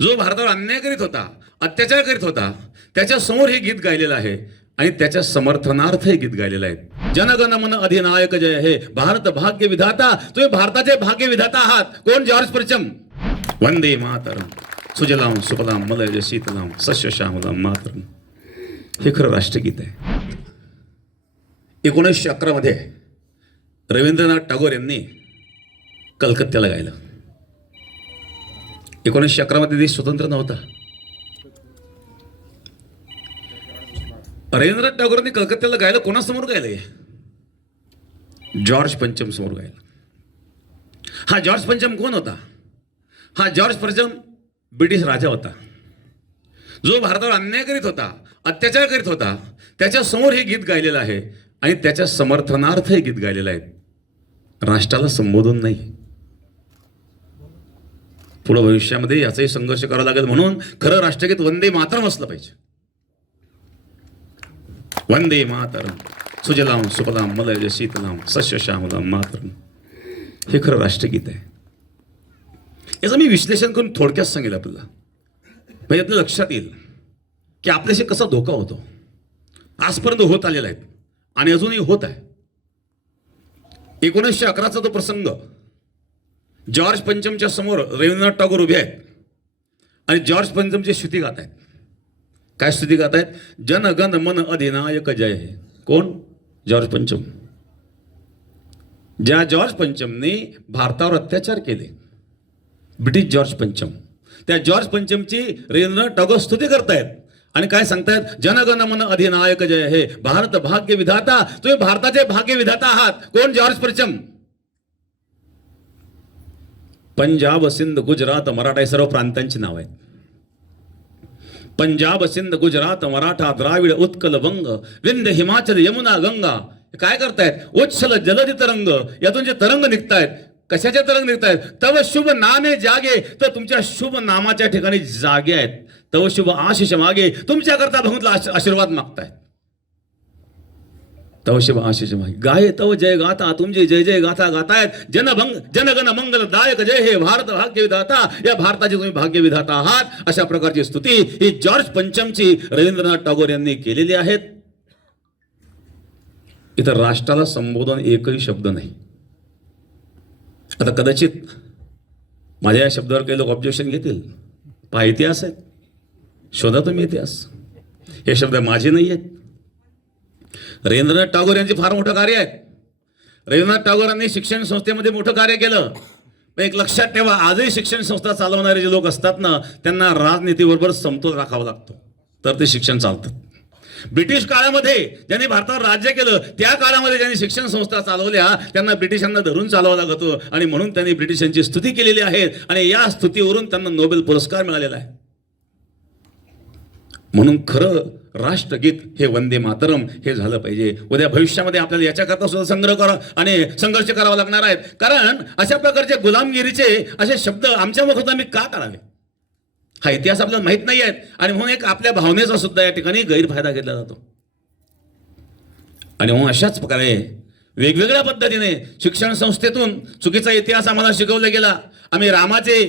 जो भारतावर अन्याय करीत होता अत्याचार करीत होता त्याच्यासमोर हे गीत गायलेलं आहे आणि त्याच्या समर्थनार्थ हे गीत गायलेलं आहे. जनगण मन अधिनायक जय हे भारत भाग्य विधाता तुम्ही भारताचे भाग्य विधाता आहात. कोण? जॉर्ज प्रचम. वंदे मातरम. सुजलाम सुफलाम मलय शीतलाम सस्य श्यामलाम मातरम. हे खरं राष्ट्रगीत आहे. एकोणीसशे अकरामध्ये रवींद्रनाथ टागोर यांनी कलकत्त्याला गायलं. एकोणीसशे अकरामध्ये देश स्वतंत्र नव्हता. रवींद्रनाथ टागोरांनी कलकत्त्याला गायलं कोणासमोर गायलं जॉर्ज पंचम समोर गायला. हा जॉर्ज पंचम कोण होता? हा जॉर्ज पंचम ब्रिटिश राजा होता. जो भारतावर अन्याय करीत होता अत्याचार करीत होता त्याच्यासमोर हे गीत गायलेलं आहे आणि त्याच्या समर्थनार्थ हे गीत गायलेलं आहे. राष्ट्राला संबोधून नाही. पुढं भविष्यामध्ये याचाही संघर्ष करावा लागेल म्हणून खरं राष्ट्रगीत वंदे मातरम असलं पाहिजे. वंदे मातरम. सुजलाम सुपलाम मलय शीतलाम सस्य श्यामलाम मातरम. हे खरं राष्ट्रगीत आहे. याचं मी विश्लेषण करून थोडक्यात सांगेल आपल्याला. म्हणजे आपल्या लक्षात येईल की आपल्याशी कसा धोका होतो. आजपर्यंत होत आलेला आहे. आणि अजूनही होत आहे. एकोणीसशे अकराचा तो प्रसंग जॉर्ज पंचमच्या समोर रवींद्रनाथ टागोर उभे आहेत. आणि जॉर्ज पंचमची स्तुती गात आहेत. काय स्तुती गात आहेत? जनगण मन अधिनायक जय हे. कोण? जॉर्ज पंचम. ज्या जॉर्ज पंचमने भारतावर अत्याचार केले ब्रिटिश जॉर्ज पंचम. त्या जॉर्ज पंचमची रवींद्रनाथ टागोर स्तुती करतायत. आणि काय सांगतायत? जनगण मन अधिनायक जय हे. भारत भाग्य विधाता. तुम्ही भारताचे भाग्य विधाता आहात. कोण? जॉर्ज पंचम. पंजाब सिंध गुजरात मराठा हे सर्व प्रांतांची नाव आहेत. पंजाब सिंध गुजरात मराठा द्राविड उत्कल वंग विंध्य हिमाचल यमुना गंगा काय करतायत? उच्छल जलद तरंग यातून जे तरंग निघतायत कशाचे तरंग निघतायत? तव शुभ नामे जागे तर तुमच्या शुभ नामाच्या ठिकाणी जागे आहेत. तव शुभ आशिष मागे तुमच्याकरता भगवंतला आशीर्वाद मागतायत. तवशिव आशिष मागे गाये तव जय गाथा तुमचे जय जय गाथा गातायत। जनभंग जनगण मंगल दायक जय हे भारत भाग्य विधाता। या भारताचे तुम्ही भाग्य विधाता आहात। अशा प्रकारची स्तुती ही जॉर्ज पंचमची रवींद्रनाथ टागोर यांनी केलेली आहेत. इथं राष्ट्राला संबोधन एकही शब्द नाही. आता कदाचित माझ्या या शब्दावर काही लोक ऑब्जेक्शन घेतील. पहा इतिहास आहेत शोधा तुम्ही इतिहास. हे शब्द माझे नाही आहेत रवींद्रनाथ टागोर यांचे फार मोठं कार्य आहे. रवींद्रनाथ टागोरांनी शिक्षण संस्थेमध्ये मोठं कार्य केलं. एक लक्षात ठेवा आजही शिक्षण संस्था चालवणारे जे लोक असतात ना त्यांना राजनीतीबरोबर समतोल राखावा लागतो. तर ते शिक्षण चालतं. ब्रिटिश काळामध्ये ज्यांनी भारतावर राज्य केलं त्या काळामध्ये ज्यांनी शिक्षण संस्था चालवल्या त्यांना ब्रिटिशांना धरून चालवावं लागत आणि म्हणून त्यांनी ब्रिटिशांची स्तुती केलेली आहे. आणि या स्तुतीवरून त्यांना नोबेल पुरस्कार मिळालेला आहे. म्हणून खरं राष्ट्रगीत हे वंदे मातरम हे झालं पाहिजे. उद्या भविष्यामध्ये आपल्याला याच्याकरता सुद्धा संग्रह करा आणि संघर्ष करावा लागणार आहेत. कारण अशा प्रकारचे गुलामगिरीचे असे शब्द आमच्या मुखात आम्ही का करावे? हा इतिहास आपल्याला माहीत नाही आहेत. आणि म्हणून एक आपल्या भावनेचा सुद्धा या ठिकाणी गैरफायदा घेतला जातो. आणि म्हणून अशाच प्रकारे वेगवेगळ्या पद्धतीने शिक्षण संस्थेतून चुकीचा इतिहास आम्हाला शिकवला गेला. आम्ही रामाचे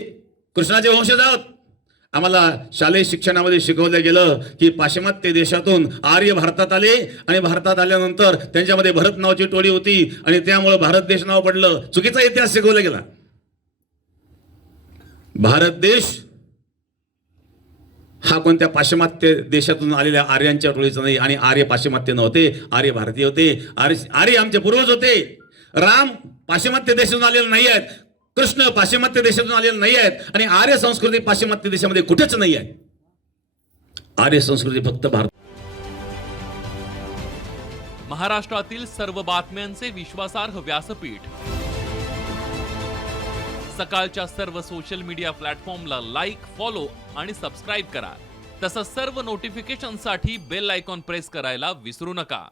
कृष्णाचे वंशज आहोत. आम्हाला शालेय शिक्षणामध्ये शिकवलं गेलं की पाश्चिमात्य देशातून आर्य भारतात आले आणि भारतात आल्यानंतर त्यांच्यामध्ये भरत नावाची टोळी होती आणि त्यामुळे भारत देश नाव पडलं. चुकीचा इतिहास शिकवला गेला. भारत देश हा कोणत्या पाश्चिमात्य देशातून आलेल्या आर्यांच्या टोळीचा नाही आणि आर्य पाश्चिमात्य नव्हते आर्य भारतीय होते आर्य आर्य आमचे पूर्वज होते. राम पाश्चिमात्य देशातून आलेले नाही आहेत कृष्ण पाश्चिमात्य देशातून आलेले नाही आहेत आणि आर्य संस्कृती पाश्चिमात्य देशामध्ये कुठेच नाही आहे. आर्य संस्कृती फक्त भारत महाराष्ट्रातील सर्व बातम्यांचे विश्वासार्ह व्यासपीठ. सकाळच्या सर्व सोशल मीडिया प्लॅटफॉर्मला लाईक फॉलो आणि सबस्क्राईब करा. तसंच सर्व नोटिफिकेशनसाठी बेल आयकॉन प्रेस करायला विसरू नका.